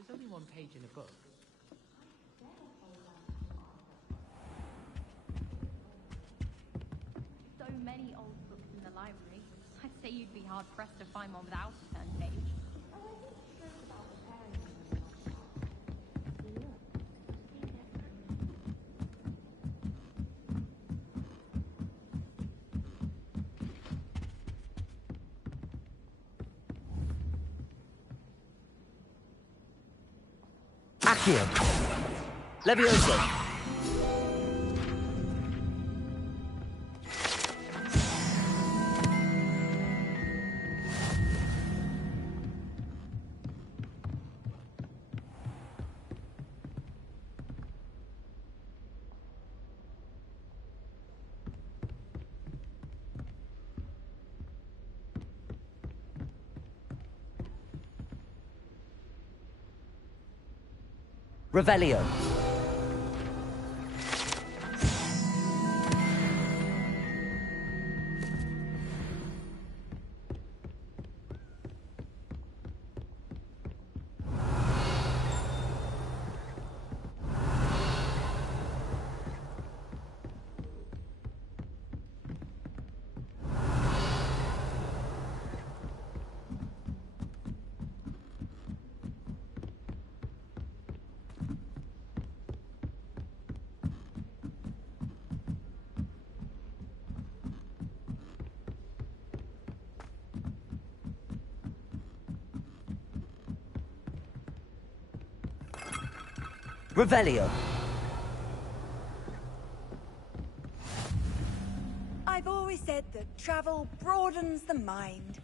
was only one page in a book. So many old books in the library. I'd say you'd be hard-pressed to find one without a turned page. Accio! Levioso! Revelio. Revelio. I've always said that travel broadens the mind.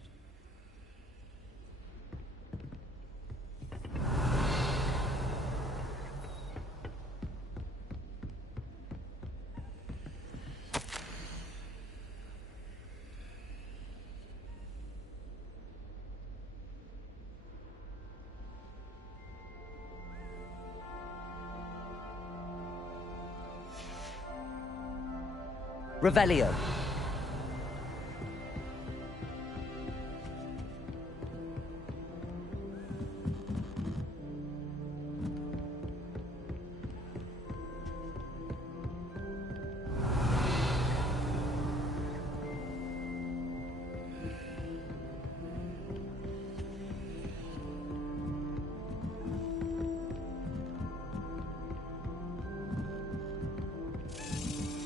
Revelio.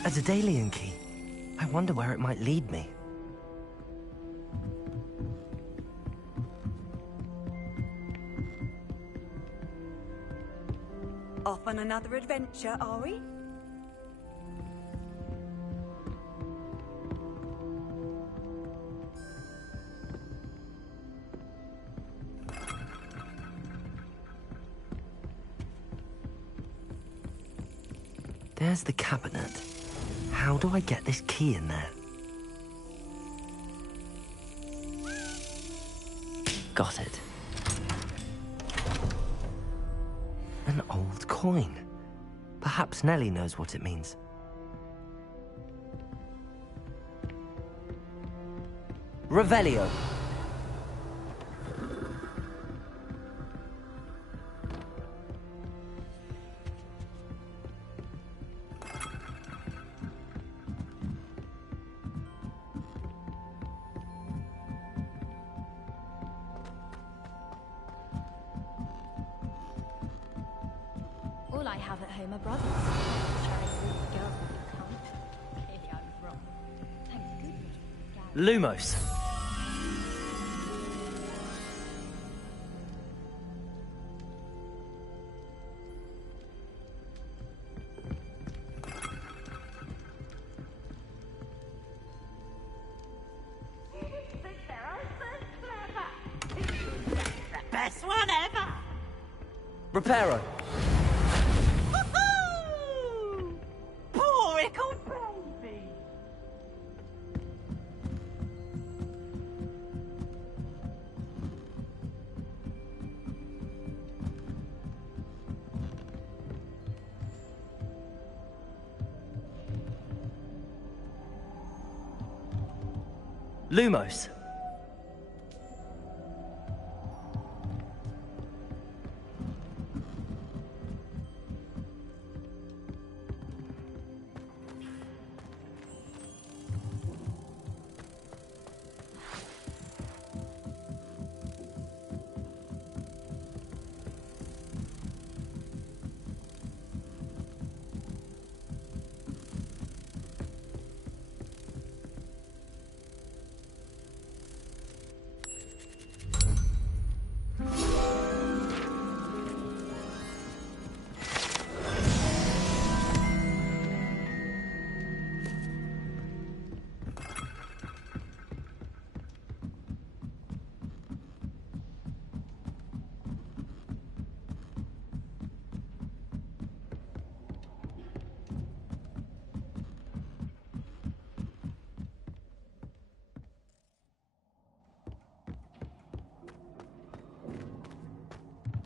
A Daedalian key. I wonder where it might lead me. Off on another adventure, are we? There's the cabinet. How do I get this key in there? Got it. An old coin. Perhaps Nellie knows what it means. Revelio. All I have at home are brothers. Sharing all the girls when you come. Clearly I was wrong. Thank goodness. Lumos. Best one ever! Reparo. Pooricle baby! Lumos.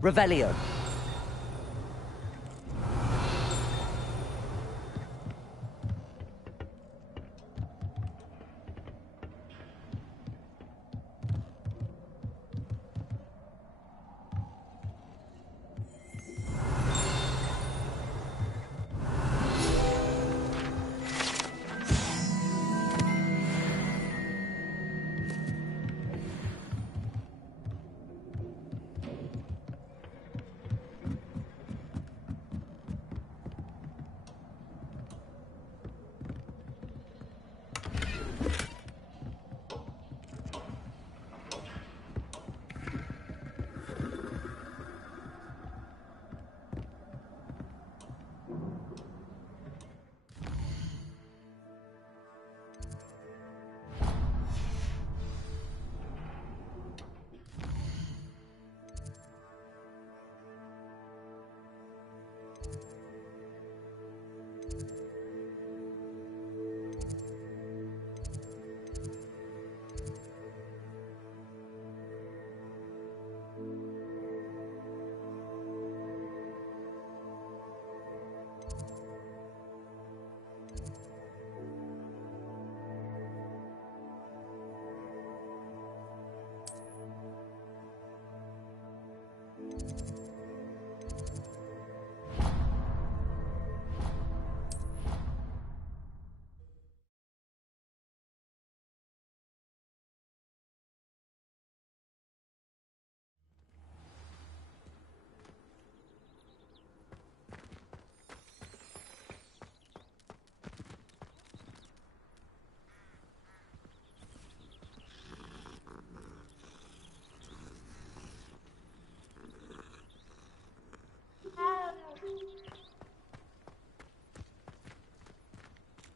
Revelio.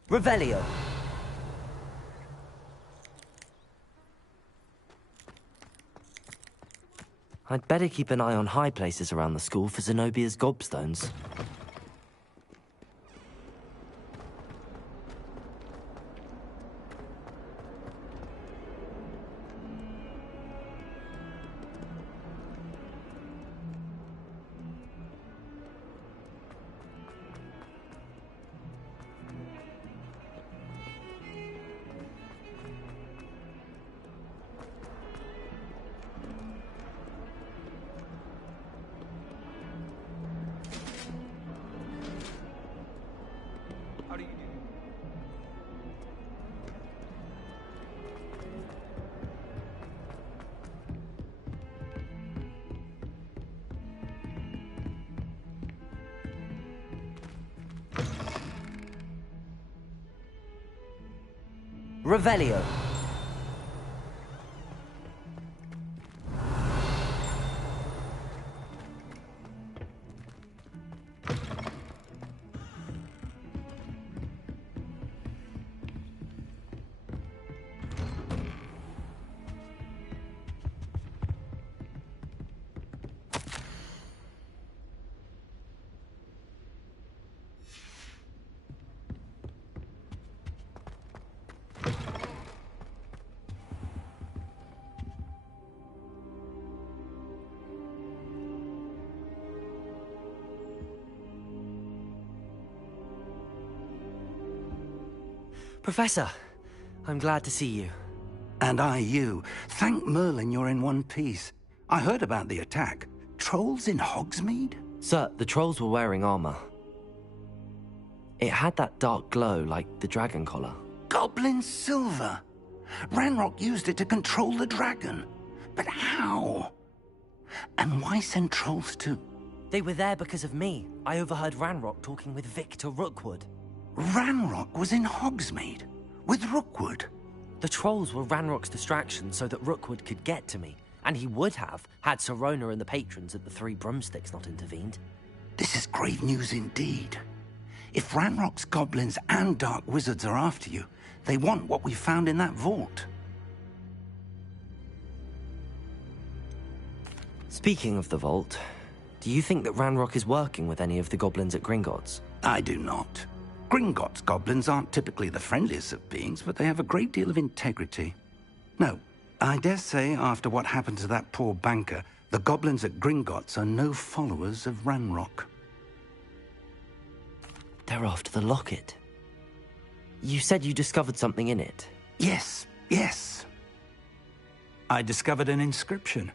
Revelio. I'd better keep an eye on high places around the school for Zenobia's gobstones. Revelio. Professor, I'm glad to see you. And I you. Thank Merlin you're in one piece. I heard about the attack. Trolls in Hogsmeade? Sir, the trolls were wearing armor. It had that dark glow like the dragon collar. Goblin silver! Ranrock used it to control the dragon. But how? And why send trolls too? They were there because of me. I overheard Ranrock talking with Victor Rookwood. Ranrock was in Hogsmeade? With Rookwood? The trolls were Ranrock's distraction so that Rookwood could get to me. And he would have, had Sirona and the patrons at the Three Broomsticks not intervened. This is grave news indeed. If Ranrock's goblins and dark wizards are after you, they want what we found in that vault. Speaking of the vault, do you think that Ranrock is working with any of the goblins at Gringotts? I do not. Gringotts goblins aren't typically the friendliest of beings, but they have a great deal of integrity. No, I dare say after what happened to that poor banker, The goblins at Gringotts are no followers of Ranrock. They're after the locket. You said you discovered something in it. Yes, yes. I discovered an inscription.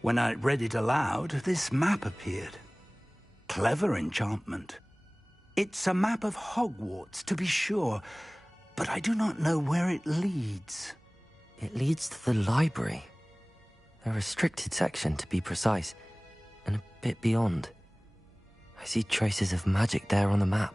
When I read it aloud, this map appeared. Clever enchantment. It's a map of Hogwarts, to be sure, but I do not know where it leads. It leads to the library. A restricted section, to be precise, and a bit beyond. I see traces of magic there on the map.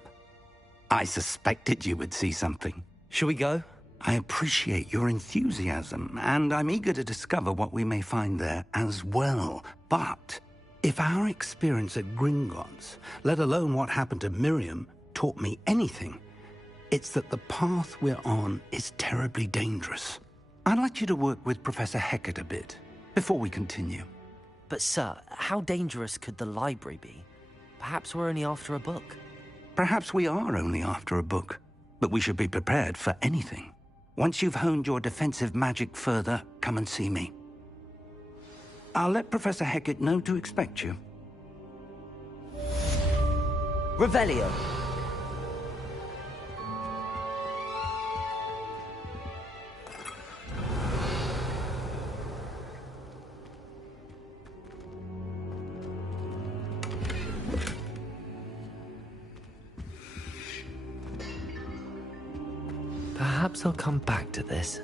I suspected you would see something. Shall we go? I appreciate your enthusiasm, and I'm eager to discover what we may find there as well. But if our experience at Gringotts, let alone what happened to Miriam, taught me anything, it's that the path we're on is terribly dangerous. I'd like you to work with Professor Hecat a bit before we continue. But sir, how dangerous could the library be? Perhaps we're only after a book. Perhaps we are only after a book, but we should be prepared for anything. Once you've honed your defensive magic further, come and see me. I'll let Professor Hecat know to expect you. Revelio. Perhaps I'll come back to this.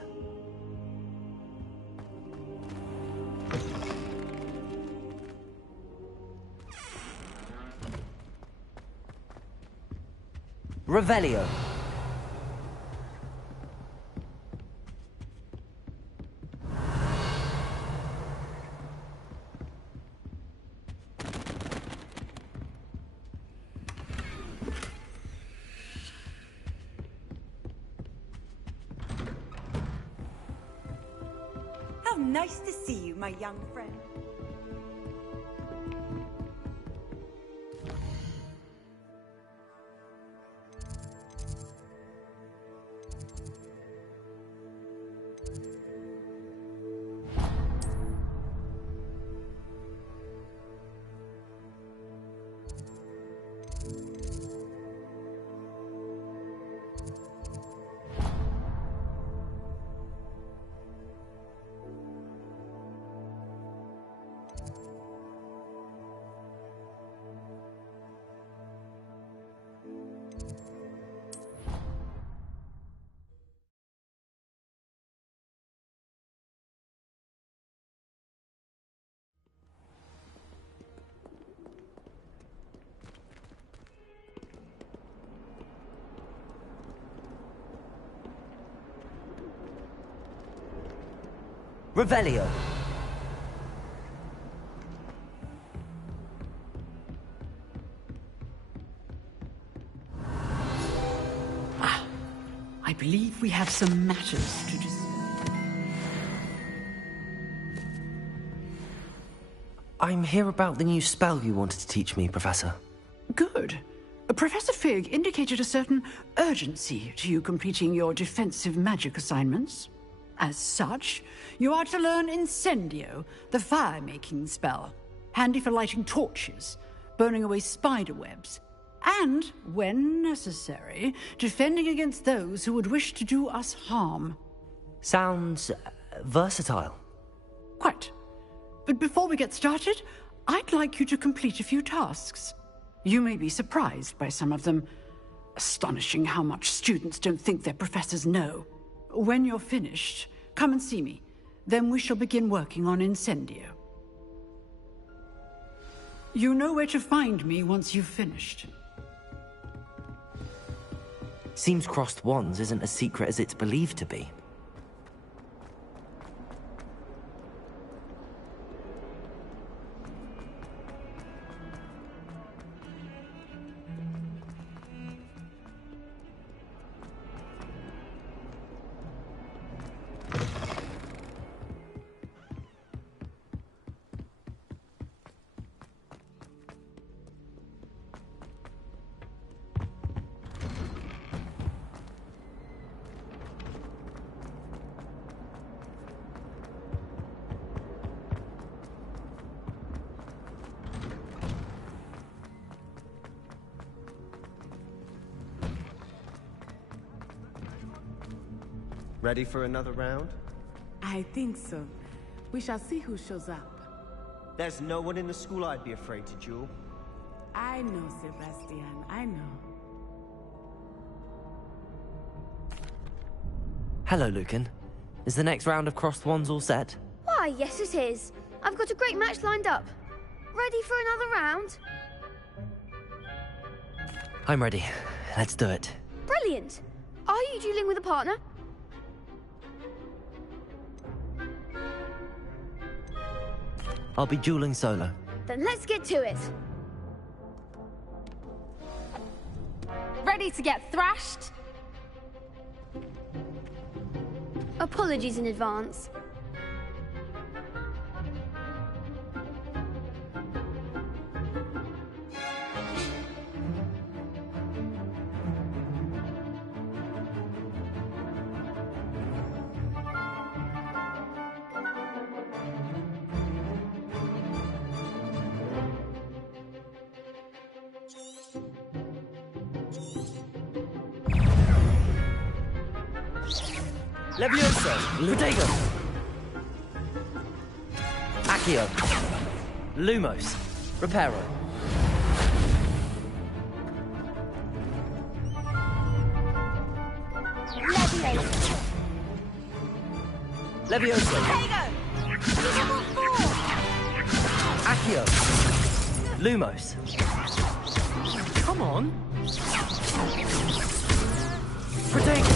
Revelio. How nice to see you, my young friend. Revelio. I believe we have some matters to discuss. I'm here about the new spell you wanted to teach me, Professor. Good. Professor Fig indicated a certain urgency to you completing your defensive magic assignments. As such, you are to learn Incendio, the fire-making spell, handy for lighting torches, burning away spider webs, and, when necessary, defending against those who would wish to do us harm. Sounds versatile. Quite. But before we get started, I'd like you to complete a few tasks. You may be surprised by some of them. Astonishing how much students don't think their professors know. When you're finished, come and see me. Then we shall begin working on Incendio. You know where to find me once you've finished. Seems crossed wands isn't as secret as it's believed to be. Ready for another round? I think so. We shall see who shows up. There's no one in the school I'd be afraid to duel. I know, Sebastian, I know. Hello, Lucan. Is the next round of crossed wands all set? Why, yes it is. I've got a great match lined up. Ready for another round? I'm ready. Let's do it. Brilliant. Are you dueling with a partner? I'll be dueling solo. Then let's get to it. Ready to get thrashed? Apologies in advance. Levioso! Ludego! Accio! Lumos! Reparo! Levioso! Accio! Lumos! Come on! Protego!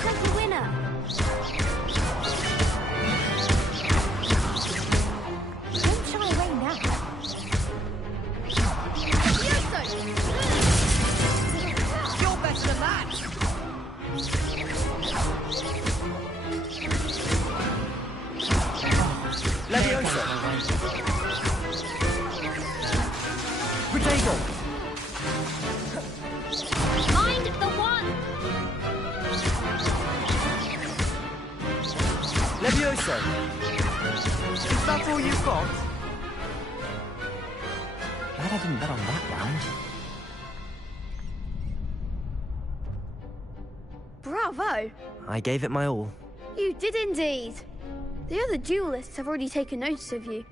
That's the winner. Don't shy away now. You're better than that! Levioso! Protego! Mind the one. Levioso! Is that all you've got? Glad I didn't bet on that round. Bravo. I gave it my all. You did indeed. The other duelists have already taken notice of you,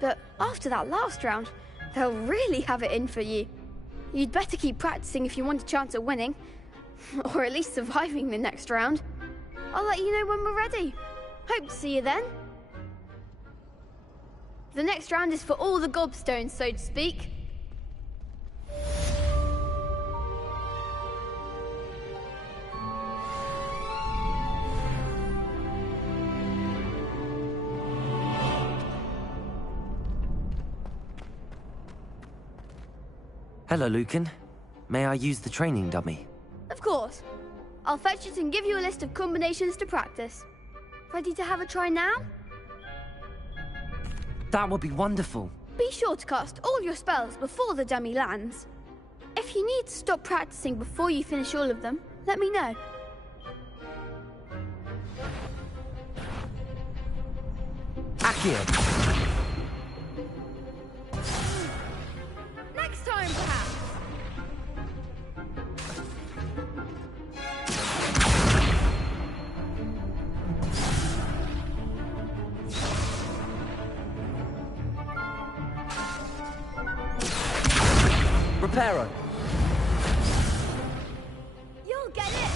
but after that last round, they'll really have it in for you. You'd better keep practicing if you want a chance at winning, or at least surviving the next round. I'll let you know when we're ready. Hope to see you then. The next round is for all the gobstones, so to speak. Hello, Lucan. May I use the training dummy? Of course. I'll fetch it and give you a list of combinations to practice. Ready to have a try now? That would be wonderful. Be sure to cast all your spells before the dummy lands. If you need to stop practicing before you finish all of them, let me know. Accio! Next time, perhaps. Reparo! You'll get it.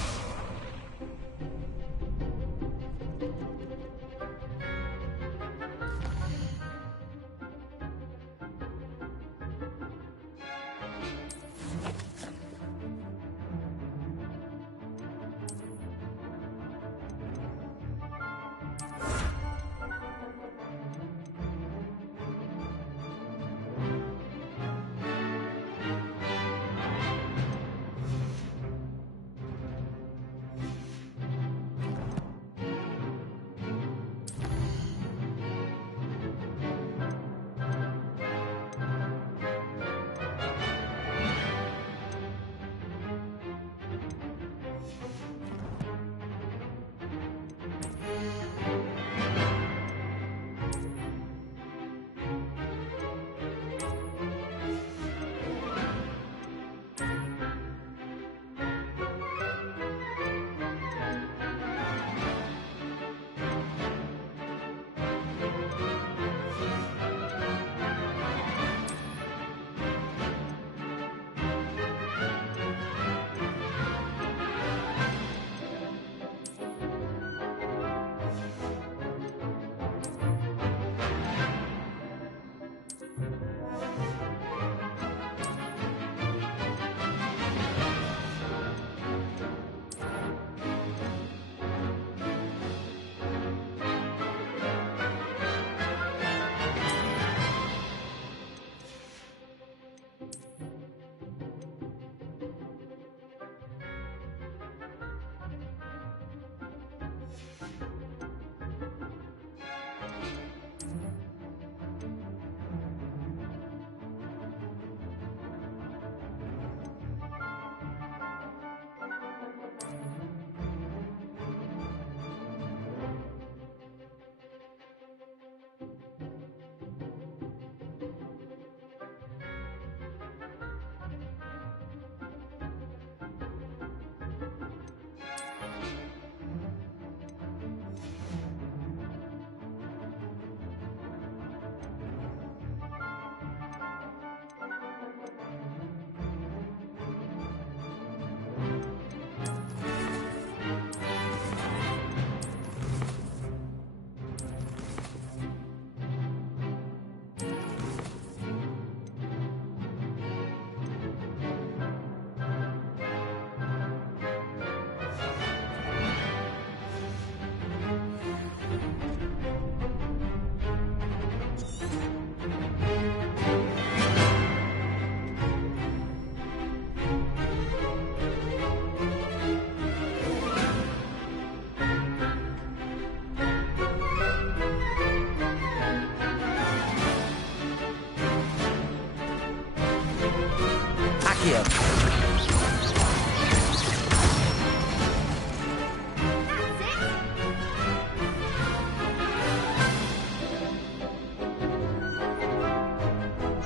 Accio.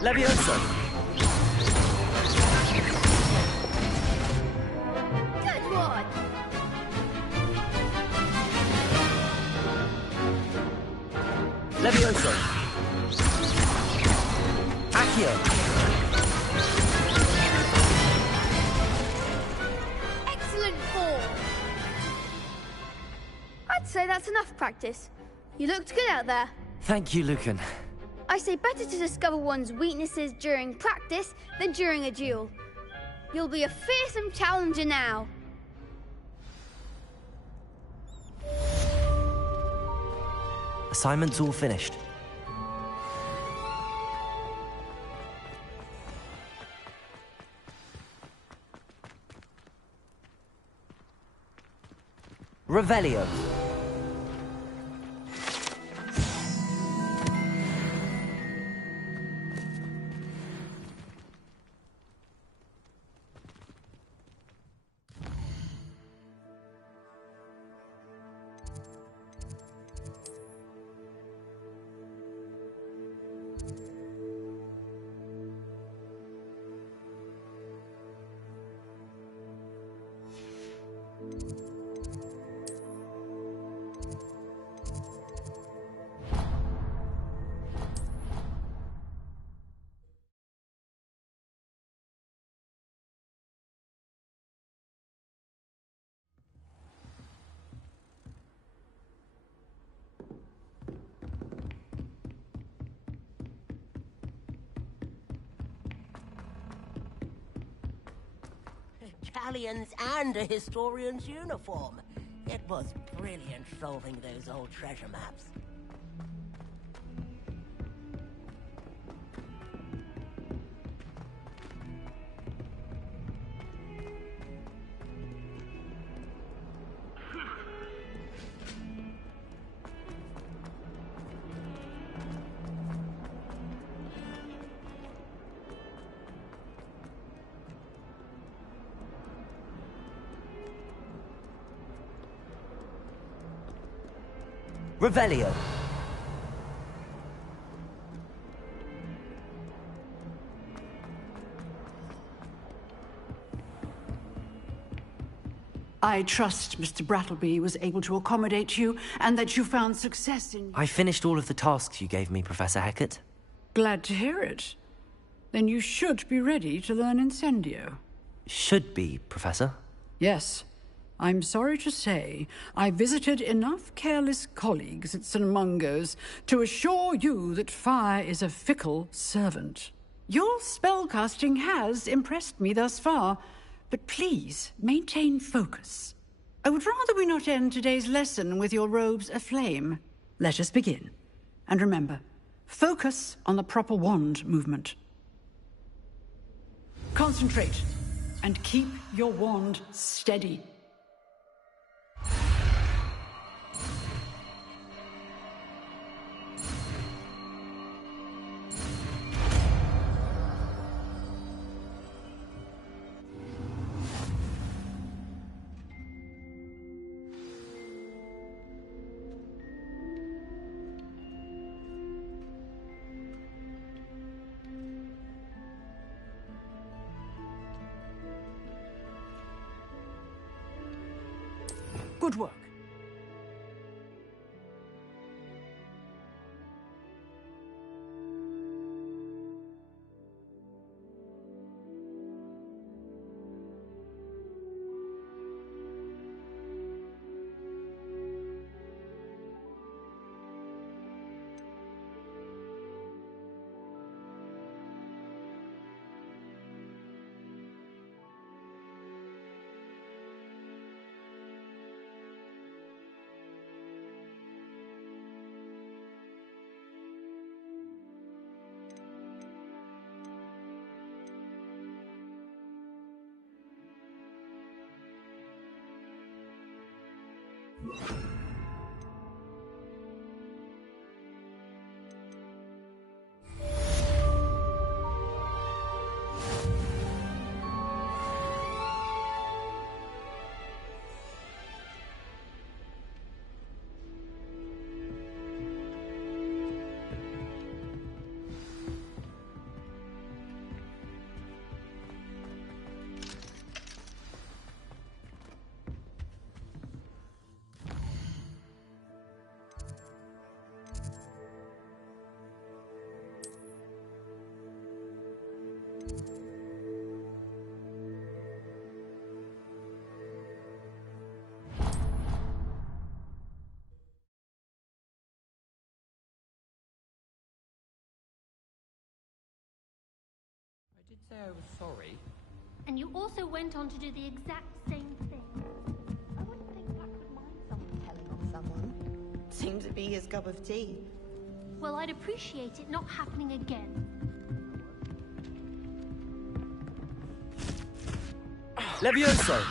Levioso. Good one! Levioso. Accio. Excellent form! I'd say that's enough practice. You looked good out there. Thank you, Lucan. I say better to discover one's weaknesses during practice than during a duel. You'll be a fearsome challenger now. Assignment's all finished. Revelio. Italians and a historian's uniform. It was brilliant solving those old treasure maps. Revelio. I trust Mr. Brattleby was able to accommodate you and that you found success in... I finished all of the tasks you gave me, Professor Hecat. Glad to hear it. Then you should be ready to learn Incendio. Should be, Professor. Yes. I'm sorry to say, I visited enough careless colleagues at St. Mungo's to assure you that fire is a fickle servant. Your spellcasting has impressed me thus far, but please maintain focus. I would rather we not end today's lesson with your robes aflame. Let us begin. And remember, focus on the proper wand movement. Concentrate, and keep your wand steady. Good work. I did say I was sorry. And you also went on to do the exact same thing. I wouldn't think Black would mind someone telling on someone. Seemed to be his cup of tea. Well, I'd appreciate it not happening again. Levioso!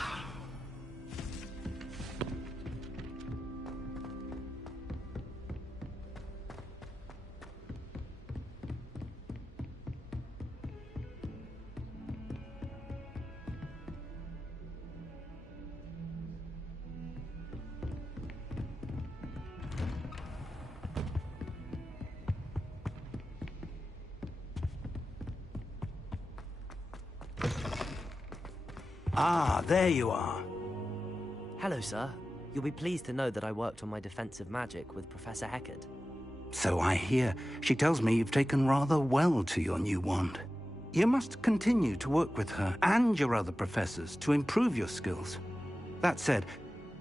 Ah, there you are. Hello, sir. You'll be pleased to know that I worked on my defensive magic with Professor Heckard. So I hear. She tells me you've taken rather well to your new wand. You must continue to work with her and your other professors to improve your skills. That said,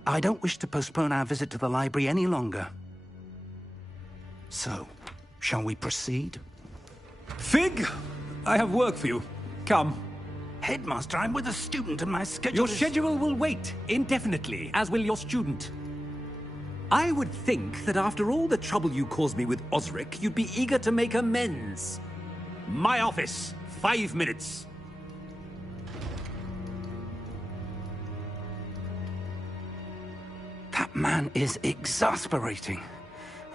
I don't wish to postpone our visit to the library any longer. So, shall we proceed? Fig, I have work for you. Come. Headmaster, I'm with a student and my schedule Your is... schedule will wait indefinitely, as will your student. I would think that after all the trouble you caused me with Osric, you'd be eager to make amends. My office, 5 minutes. That man is exasperating.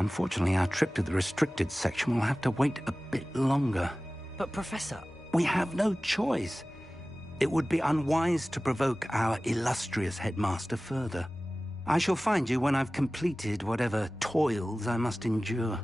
Unfortunately, our trip to the restricted section will have to wait a bit longer. But, Professor... We have no choice. It would be unwise to provoke our illustrious headmaster further. I shall find you when I've completed whatever toils I must endure.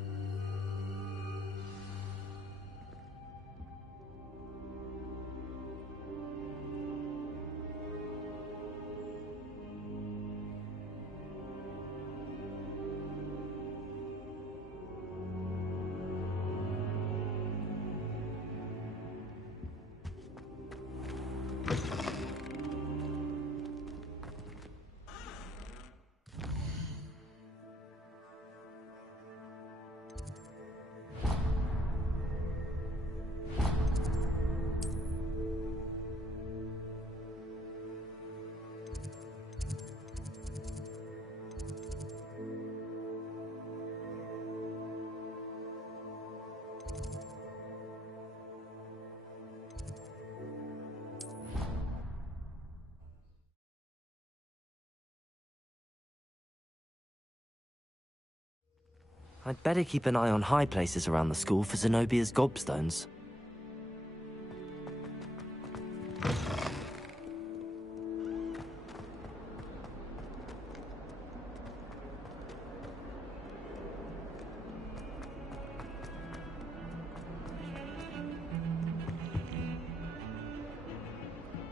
I'd better keep an eye on high places around the school for Zenobia's gobstones.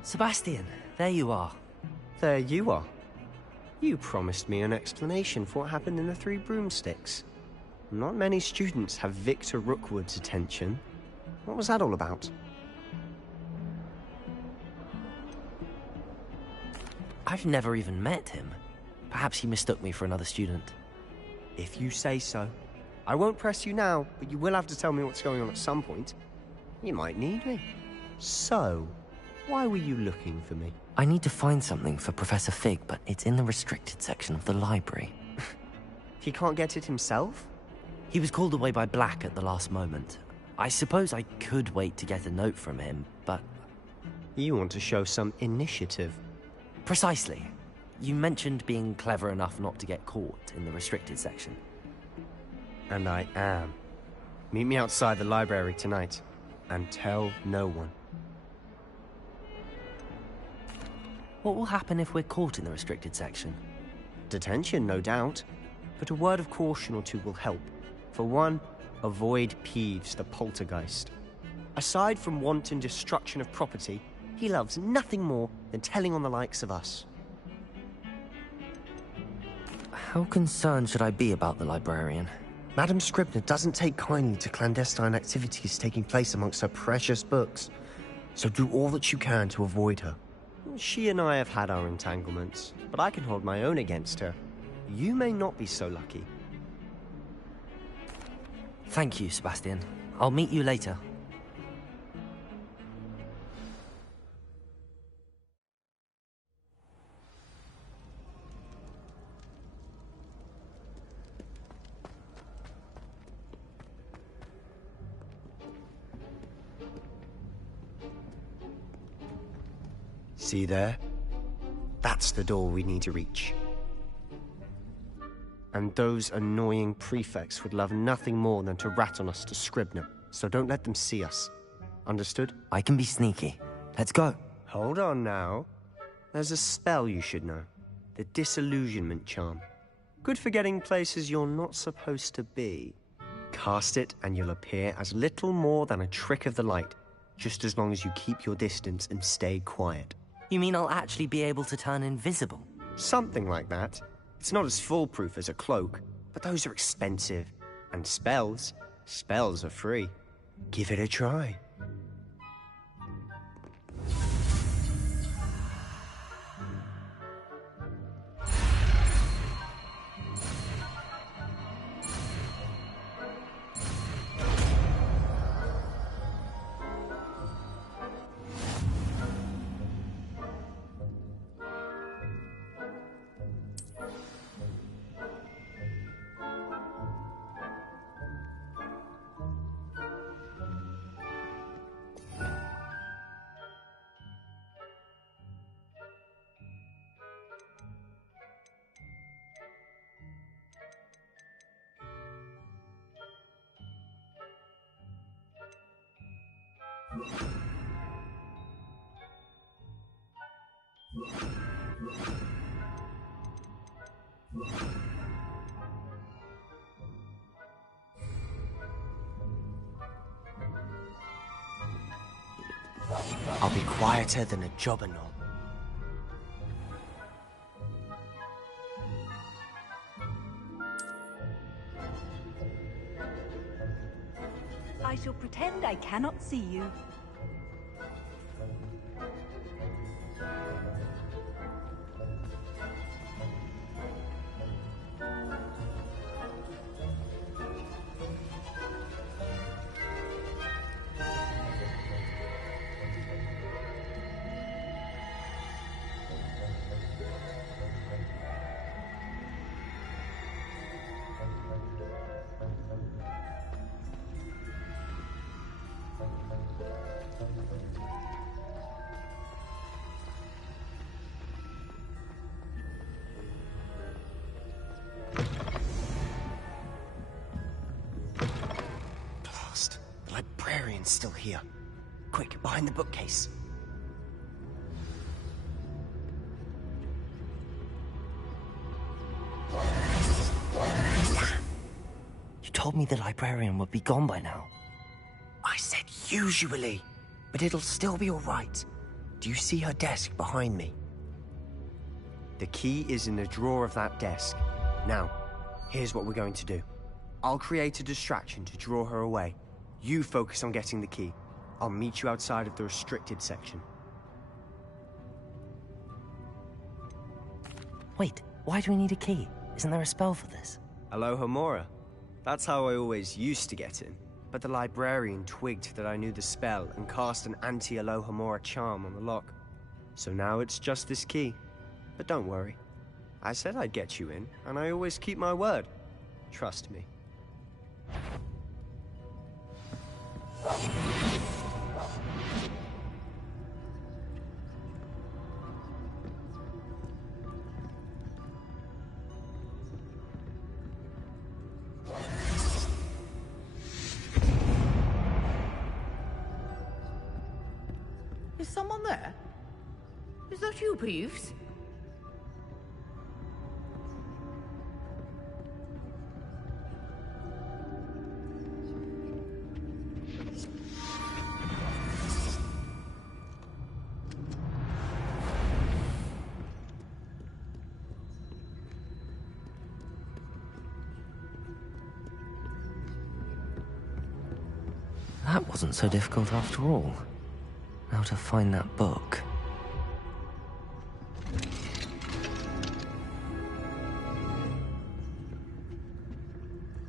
Sebastian, there you are. There you are. You promised me an explanation for what happened in the Three Broomsticks. Not many students have Victor Rookwood's attention. What was that all about? I've never even met him. Perhaps he mistook me for another student. If you say so. I won't press you now, but you will have to tell me what's going on at some point. You might need me. So, why were you looking for me? I need to find something for Professor Fig, but it's in the restricted section of the library. He can't get it himself? He was called away by Black at the last moment. I suppose I could wait to get a note from him, but... You want to show some initiative. Precisely. You mentioned being clever enough not to get caught in the restricted section. And I am. Meet me outside the library tonight, and tell no one. What will happen if we're caught in the restricted section? Detention, no doubt. But a word of caution or two will help. For one, avoid Peeves, the poltergeist. Aside from wanton destruction of property, he loves nothing more than telling on the likes of us. How concerned should I be about the librarian? Madam Scribner doesn't take kindly to clandestine activities taking place amongst her precious books. So do all that you can to avoid her. She and I have had our entanglements, but I can hold my own against her. You may not be so lucky. Thank you, Sebastian. I'll meet you later. See there? That's the door we need to reach. And those annoying prefects would love nothing more than to rat on us to Scribner, so don't let them see us. Understood? I can be sneaky. Let's go. Hold on now. There's a spell you should know. The Disillusionment Charm. Good for getting places you're not supposed to be. Cast it and you'll appear as little more than a trick of the light, just as long as you keep your distance and stay quiet. You mean I'll actually be able to turn invisible? Something like that. It's not as foolproof as a cloak, but those are expensive. And spells are free. Give it a try. I'll be quieter than a jobberknoll. I shall pretend I cannot see you. The librarian's still here. Quick, behind the bookcase. You told me the librarian would be gone by now. I said usually, but it'll still be all right. Do you see her desk behind me? The key is in the drawer of that desk. Now, here's what we're going to do. I'll create a distraction to draw her away. You focus on getting the key. I'll meet you outside of the restricted section. Wait, why do we need a key? Isn't there a spell for this? Alohomora. That's how I always used to get in. But the librarian twigged that I knew the spell and cast an anti-Alohomora charm on the lock. So now it's just this key. But don't worry. I said I'd get you in, and I always keep my word. Trust me. Is someone there? Is that you, Peeves? That wasn't so difficult after all. Now to find that book.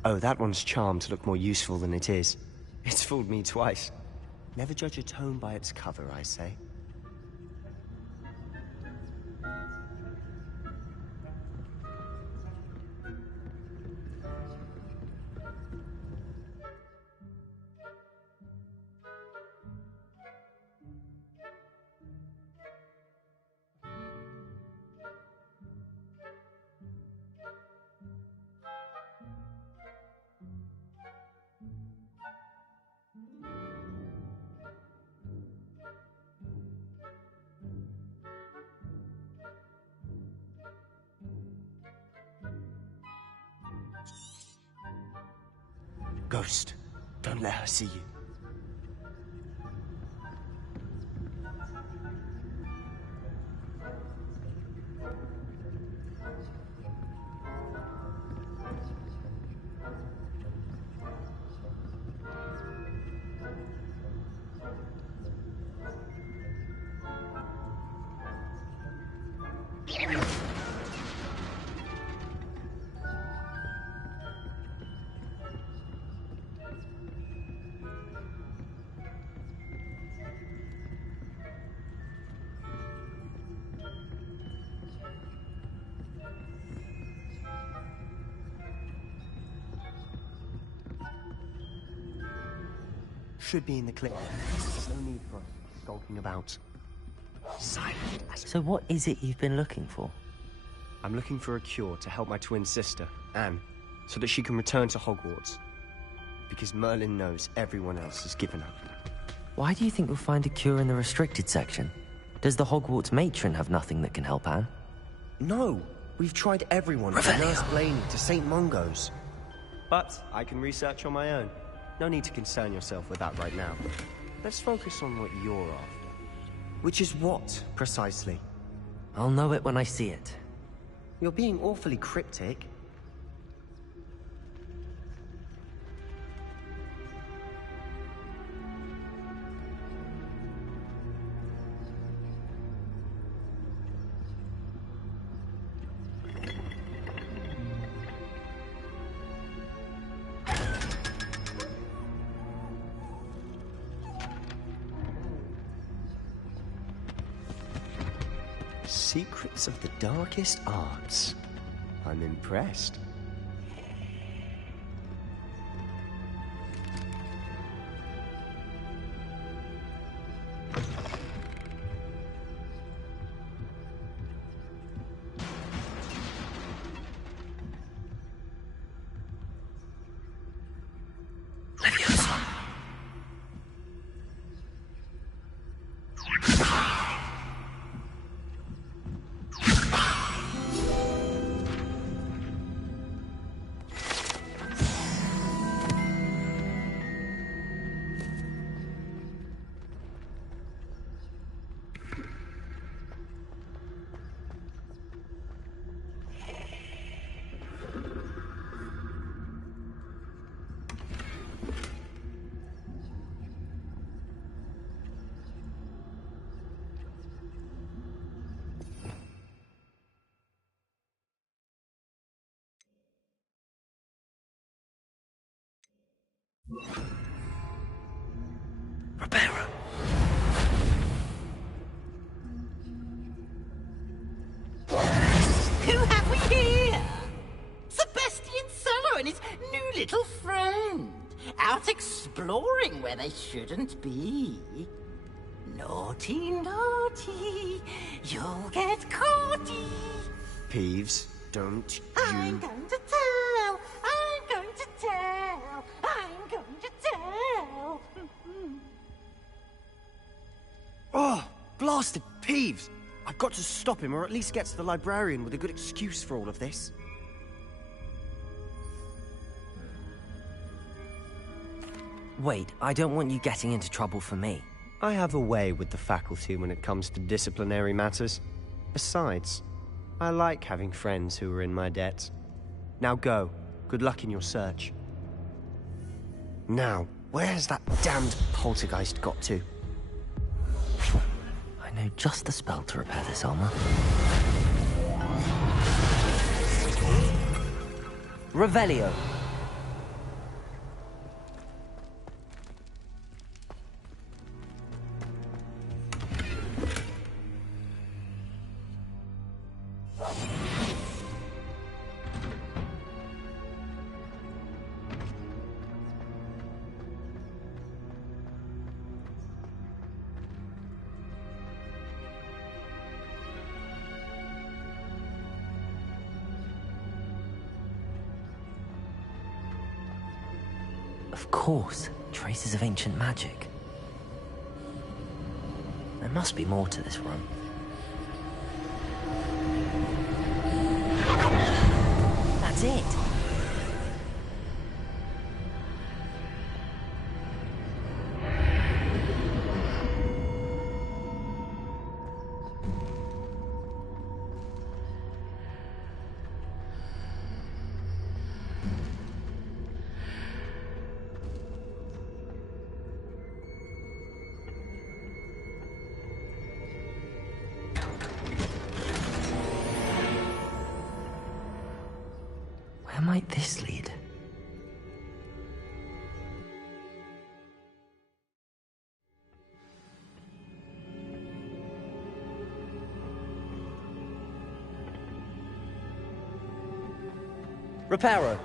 Oh, that one's charmed to look more useful than it is. It's fooled me twice. Never judge a tome by its cover, I say. Ghost, don't let her see you. Should be in the clip. No need for us skulking about. Silent. So what is it you've been looking for? I'm looking for a cure to help my twin sister, Anne, so that she can return to Hogwarts. Because Merlin knows everyone else has given up. Why do you think you'll find a cure in the restricted section? Does the Hogwarts matron have nothing that can help Anne? No! We've tried everyone from Nurse Blaney to St. Mungo's. But I can research on my own. No need to concern yourself with that right now. Let's focus on what you're after. Which is what, precisely? I'll know it when I see it. You're being awfully cryptic. Secrets of the darkest arts. I'm impressed. Reparo. Who have we here? Sebastian Solo and his new little friend. Out exploring where they shouldn't be. Naughty, naughty. You'll get caughty. Peeves, don't you... I'm going to tell. I'm going to tell. I'm going to tell. Oh, blasted Peeves! I've got to stop him, or at least get to the librarian with a good excuse for all of this. Wait, I don't want you getting into trouble for me. I have a way with the faculty when it comes to disciplinary matters. Besides, I like having friends who are in my debt. Now go. Good luck in your search. Now, where's that damned poltergeist got to? I know just the spell to repair this armor. Revelio. Of course, traces of ancient magic. There must be more to this room. That's it. Where might this lead? Reparo.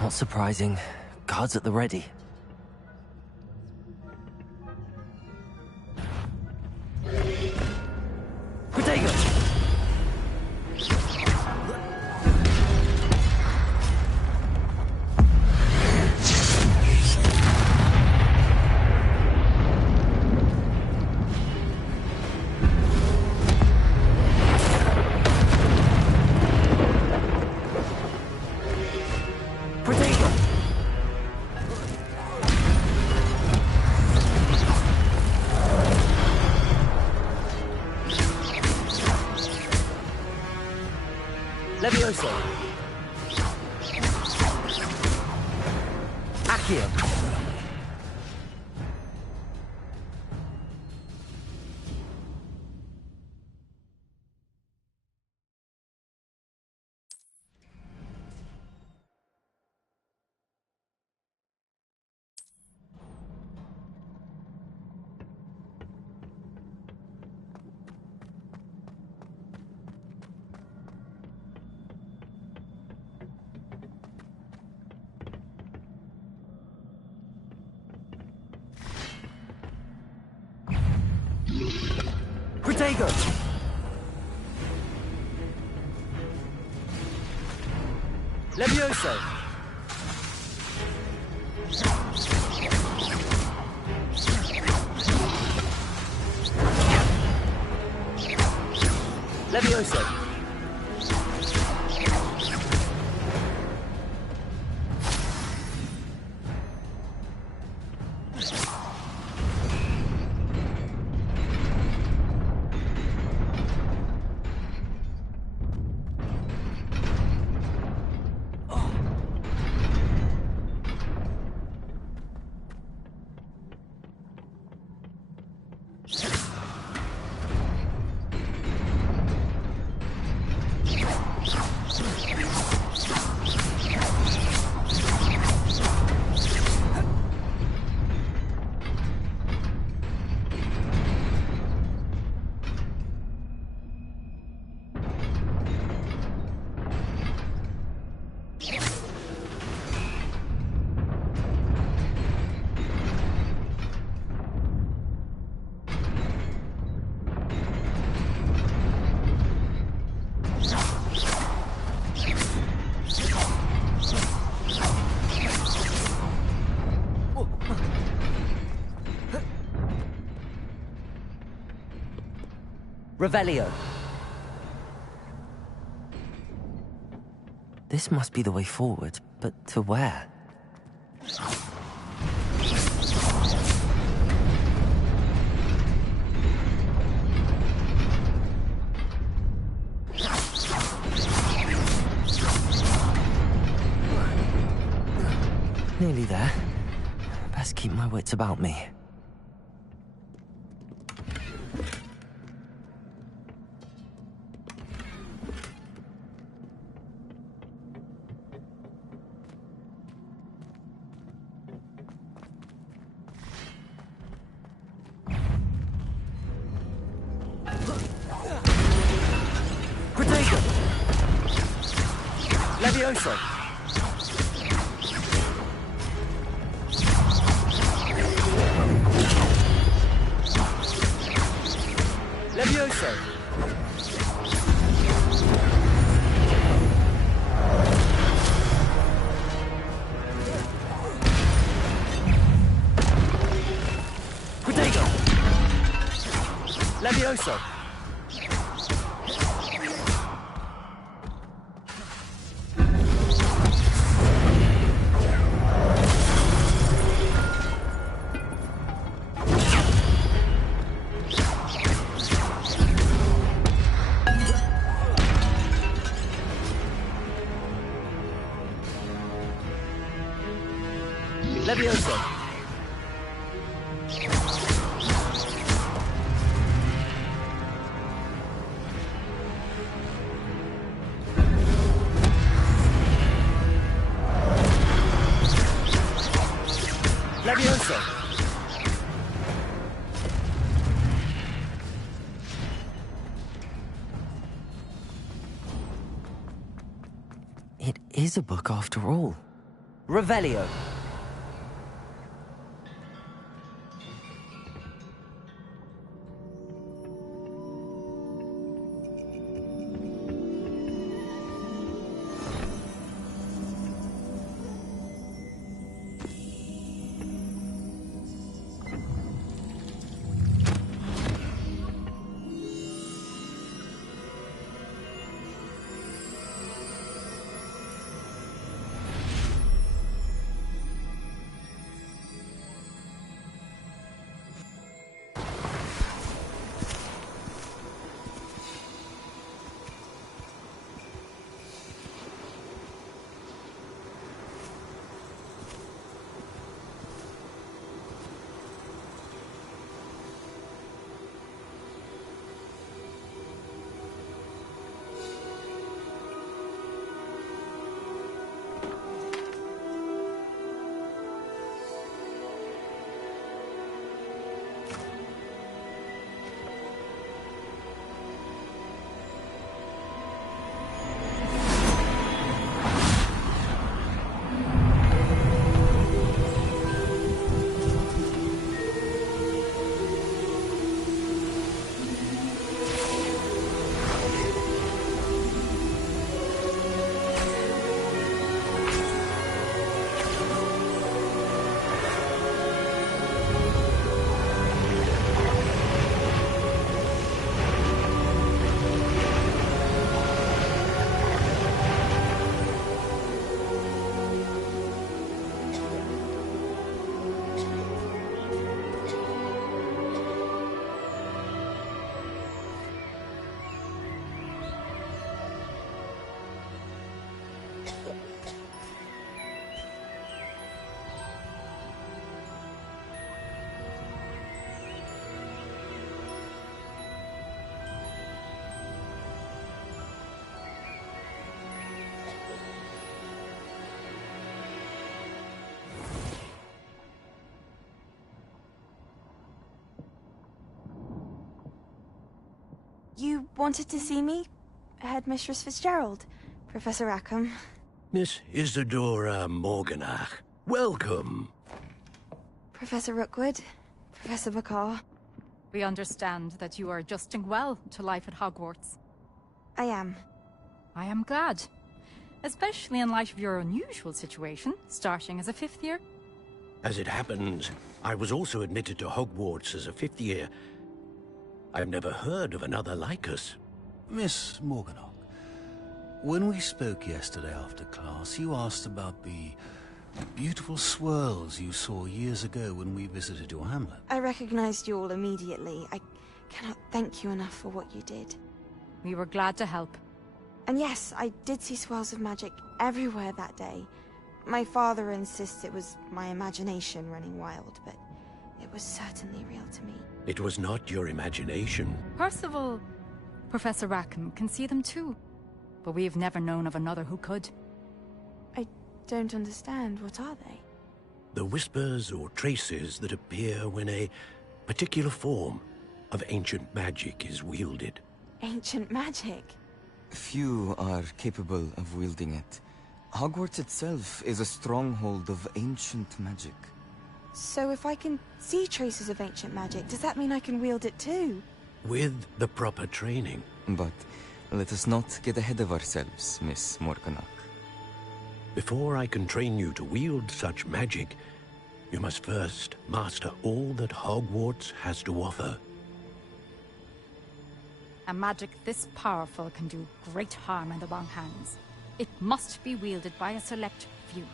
Not surprising. Guards at the ready. Protego! Levioso. Accio. Protego! Levioso! Levioso! Revelio. This must be the way forward, but to where? Nearly there. Best keep my wits about me. Protego! Levioso! Levioso! Protego! Levioso! Levioso! Levioso! It is a book after all. Revelio! You wanted to see me? Headmistress Fitzgerald? Professor Rackham? Miss Isadora Morganach, welcome. Professor Rookwood? Professor McCaw? We understand that you are adjusting well to life at Hogwarts. I am. I am glad. Especially in light of your unusual situation, starting as a 5th year. As it happens, I was also admitted to Hogwarts as a 5th year. I've never heard of another like us. Miss Morganach, When we spoke yesterday after class, you asked about the beautiful swirls you saw years ago when we visited your hamlet. I recognized you all immediately. I cannot thank you enough for what you did. We were glad to help. And yes, I did see swirls of magic everywhere that day. My father insists it was my imagination running wild, but it was certainly real to me. It was not your imagination. Percival, Professor Rackham can see them too. But we've never known of another who could. I don't understand. What are they? The whispers or traces that appear when a particular form of ancient magic is wielded. Ancient magic? Few are capable of wielding it. Hogwarts itself is a stronghold of ancient magic. So if I can see traces of ancient magic, does that mean I can wield it too? With the proper training. But let us not get ahead of ourselves, Miss Morganach. Before I can train you to wield such magic, you must first master all that Hogwarts has to offer. A magic this powerful can do great harm in the wrong hands. It must be wielded by a select few.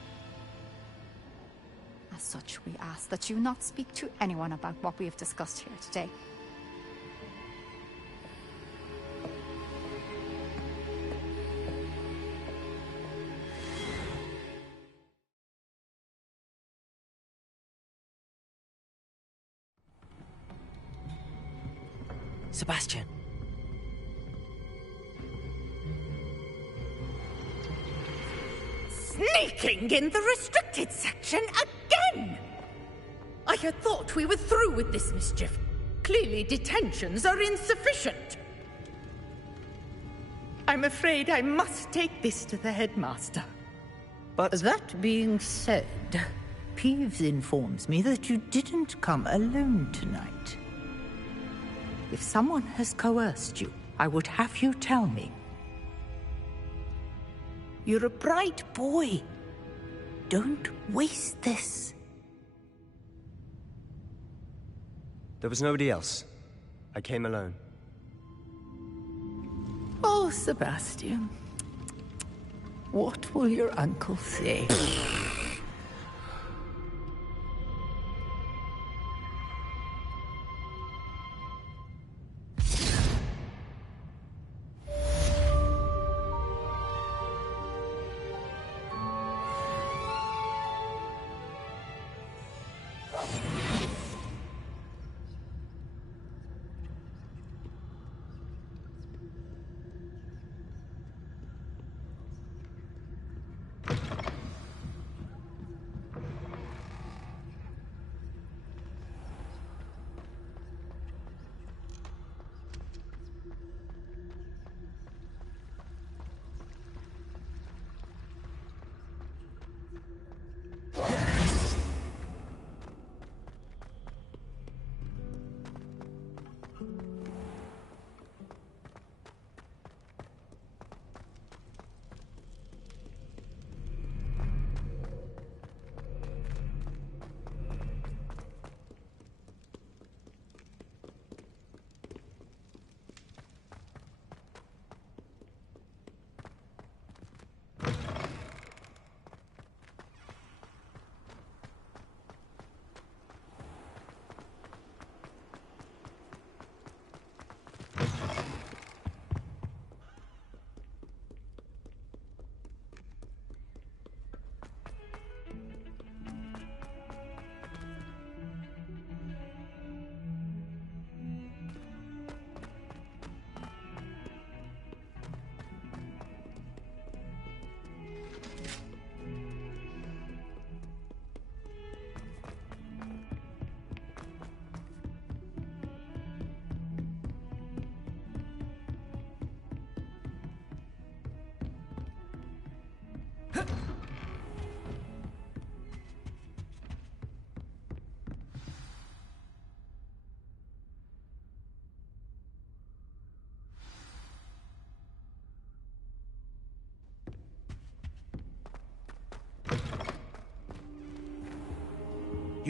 As such, we ask that you not speak to anyone about what we have discussed here today. Sebastian. Sneaking in the restricted section again! I had thought we were through with this mischief. Clearly detentions are insufficient. I'm afraid I must take this to the headmaster. But that being said, Peeves informs me that you didn't come alone tonight. If someone has coerced you, I would have you tell me. You're a bright boy. Don't waste this. there was nobody else. I came alone. Oh, Sebastian. What will your uncle say?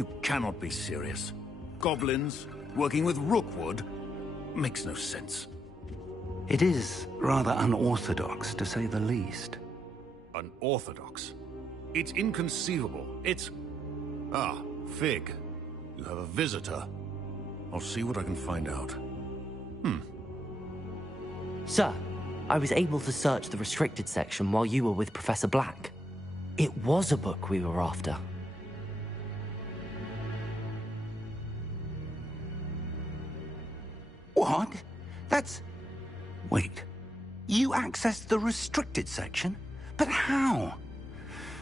You cannot be serious. Goblins, working with Rookwood, makes no sense. It is rather unorthodox, to say the least. Unorthodox? It's inconceivable. It's... Ah, Fig. You have a visitor. I'll see what I can find out. Sir, I was able to search the restricted section while you were with Professor Black. It was a book we were after. What? That's... Wait. You accessed the restricted section? But how?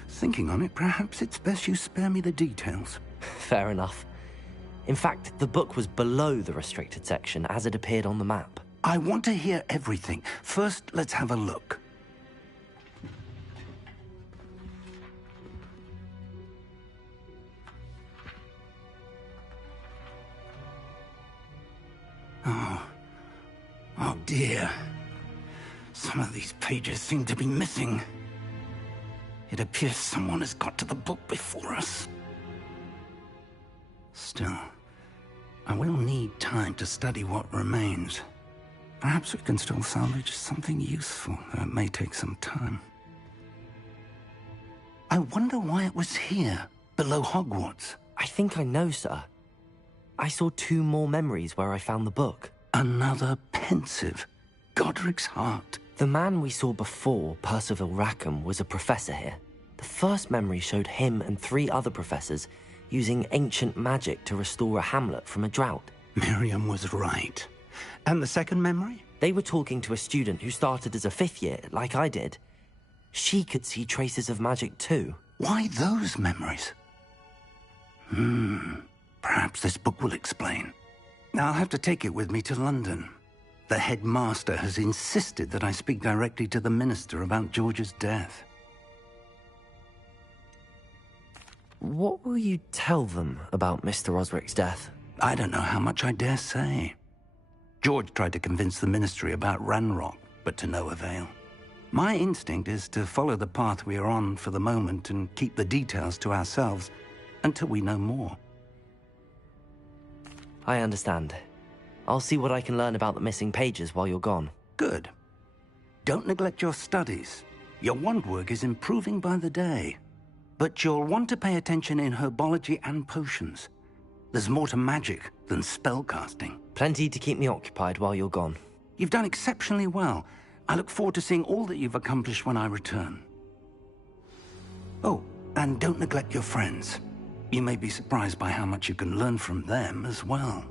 Thinking on it, perhaps it's best you spare me the details. Fair enough. In fact, the book was below the restricted section as it appeared on the map. I want to hear everything. First, let's have a look. Oh dear. Some of these pages seem to be missing. It appears someone has got to the book before us. Still, I will need time to study what remains. Perhaps we can still salvage something useful, though it may take some time. I wonder why it was here, below Hogwarts. I think I know, sir. I saw 2 more memories where I found the book. Another pensive. Godric's heart. The man we saw before, Percival Rackham, was a professor here. The first memory showed him and 3 other professors using ancient magic to restore a hamlet from a drought. Miriam was right. And the second memory? They were talking to a student who started as a 5th year, like I did. She could see traces of magic too. Why those memories? Perhaps this book will explain. I'll have to take it with me to London. The headmaster has insisted that I speak directly to the minister about George's death. What will you tell them about Mr. Osric's death? I don't know how much I dare say. George tried to convince the ministry about Ranrock, but to no avail. My instinct is to follow the path we are on for the moment and keep the details to ourselves until we know more. I understand. I'll see what I can learn about the missing pages while you're gone. Good. Don't neglect your studies. Your wand work is improving by the day. But you'll want to pay attention in herbology and potions. There's more to magic than spellcasting. Plenty to keep me occupied while you're gone. You've done exceptionally well. I look forward to seeing all that you've accomplished when I return. Oh, and don't neglect your friends. You may be surprised by how much you can learn from them as well.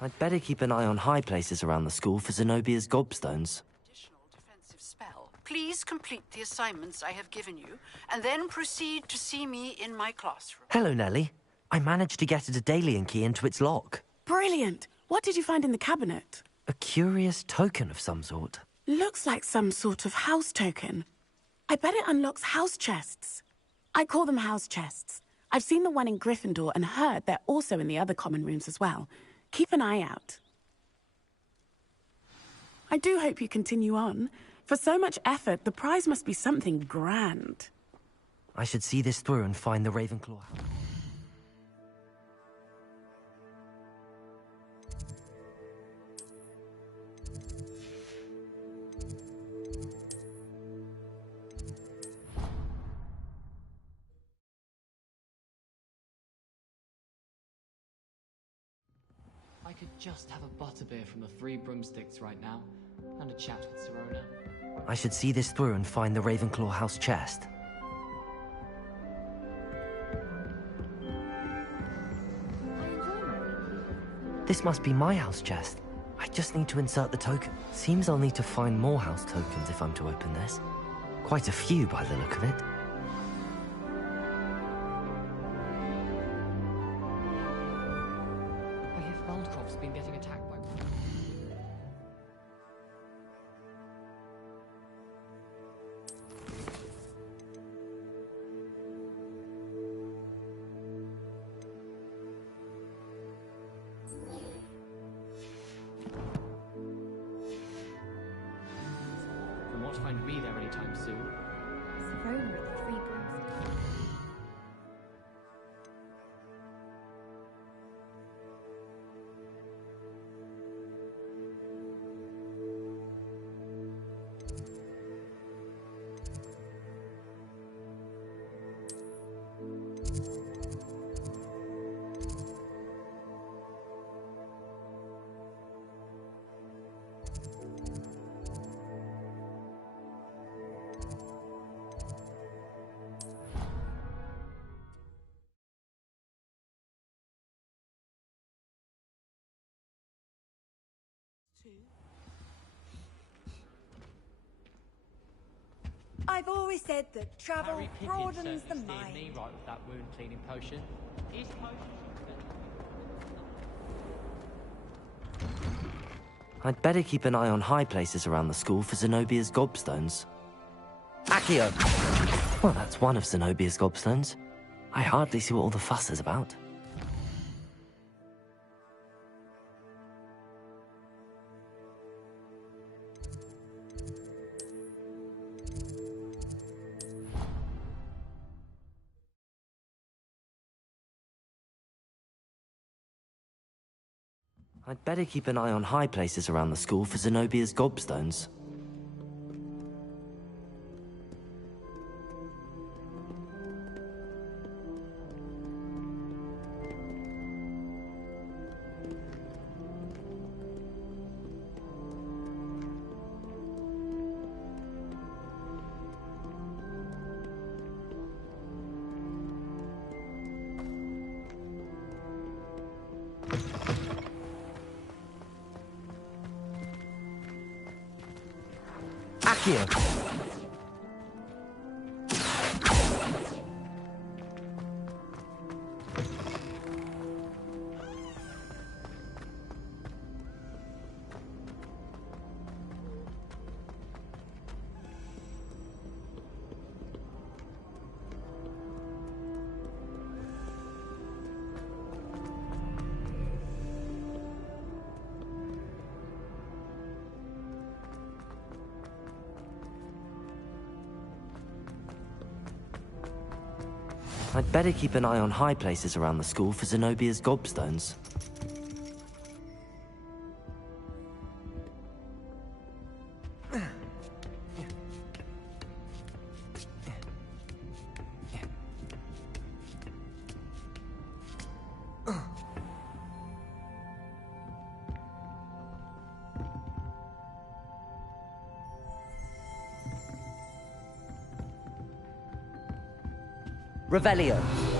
I'd better keep an eye on high places around the school for Zenobia's gobstones. Defensive spell. Please complete the assignments I have given you, and then proceed to see me in my classroom. Hello, Nellie. I managed to get a Daedalian key into its lock. Brilliant! What did you find in the cabinet? A curious token of some sort. Looks like some sort of house token. I bet it unlocks house chests. I call them house chests. I've seen the one in Gryffindor and heard they're also in the other common rooms as well. Keep an eye out. I do hope you continue on. For so much effort, the prize must be something grand. I should see this through and find the Ravenclaw. I could just have a butterbeer from the Three Broomsticks right now, and a chat with Serona. I should see this through and find the Ravenclaw house chest. This must be my house chest. I just need to insert the token. Seems I'll need to find more house tokens if I'm to open this. Quite a few by the look of it. I hear Feldcroft's been getting attacked by... We won't find me there anytime soon. Serona at the Three Broomsticks. I've always said that travel Harry Pippin broadens the certainly steered mind. me right with that wound cleaning potion. His potion I'd better keep an eye on high places around the school for Zenobia's gobstones. Accio! Well, that's one of Zenobia's gobstones. I hardly see what all the fuss is about. I'd better keep an eye on high places around the school for Zenobia's gobstones. Accio. I'd better keep an eye on high places around the school for Zenobia's gobstones. Revelio.